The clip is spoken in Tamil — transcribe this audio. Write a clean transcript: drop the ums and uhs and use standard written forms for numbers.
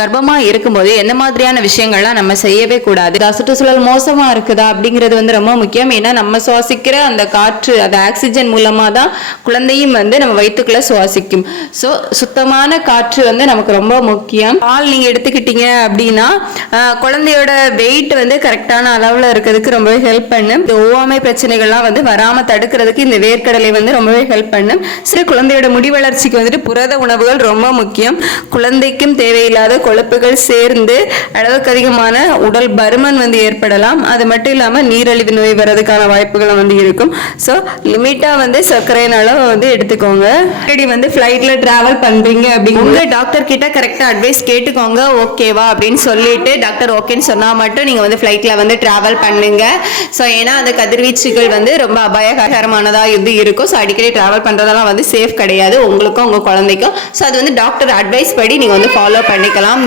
கர்ப்பமா இருக்கும்போது என்ன மாதிரியான விஷயங்கள்லாம் நம்ம செய்யவே கூடாது, சுற்றுச்சூழல் மோசமா இருக்குதா அப்படிங்கிறது வந்து ரொம்ப முக்கியம். ஏன்னா நம்ம சுவாசிக்கிற அந்த காற்று, அந்த ஆக்சிஜன் மூலமா தான் குழந்தையும் வந்து நம்ம வயிற்றுக்குள்ள சுவாசிக்கும். ஸோ சுத்தமான காற்று வந்து நமக்கு ரொம்ப முக்கியம். பால் நீங்க எடுத்துக்கிட்டீங்க அப்படின்னா குழந்தையோட வெயிட் வந்து கரெக்டான அளவுல இருக்கிறதுக்கு ரொம்பவே ஹெல்ப் பண்ணும். இந்த ஓவாமை பிரச்சனைகள்லாம் வந்து வராம தடுக்கிறதுக்கு இந்த வேர்க்கடலை வந்து ரொம்பவே ஹெல்ப் பண்ணும். சரி, குழந்தையோட முடி வளர்ச்சிக்கு வந்துட்டு புரத உணவுகள் ரொம்ப முக்கியம். குழந்தைக்கும் தேவையில்லாத கொழுப்புகள் சேர்ந்து அளவுக்கு அதிகமான உடல் பருமன் வந்து ஏற்படலாம். அது மட்டும் இல்லாம நீரிழிவு நோய் வர்றதுக்கான வாய்ப்புகள் வந்து இருக்கும். ஸோ லிமிட்டா வந்து சர்க்கரையின் அளவு வந்து எடுத்துக்கோங்க. ஆல்ரெடி வந்து ஃப்ளைட்ல டிராவல் பண்றீங்க அப்படிங்க, உங்க டாக்டர் கிட்ட கரெக்டா அட்வைஸ் கேட்டுக்கோங்க. ஓகேவா அப்படின்னு சொல்லிட்டு டாக்டர் ஓகேன்னு சொன்னா மட்டும் நீங்க வந்து ஃப்ளைட்ல வந்து டிராவல் பண்ணுங்க. ஸோ ஏன்னா அந்த கதிர்வீச்சுகள் வந்து ரொம்ப அபாயகரமானதா இது இருக்கும். ஸோ அடிக்கடி டிராவல் பண்றதெல்லாம் வந்து சேஃப் கிடையாது உங்களுக்கும் உங்க குழந்தைக்கும். ஸோ அது வந்து டாக்டர் அட்வைஸ் படி நீங்க வந்து ஃபாலோ பண்ணிக்கலாம்.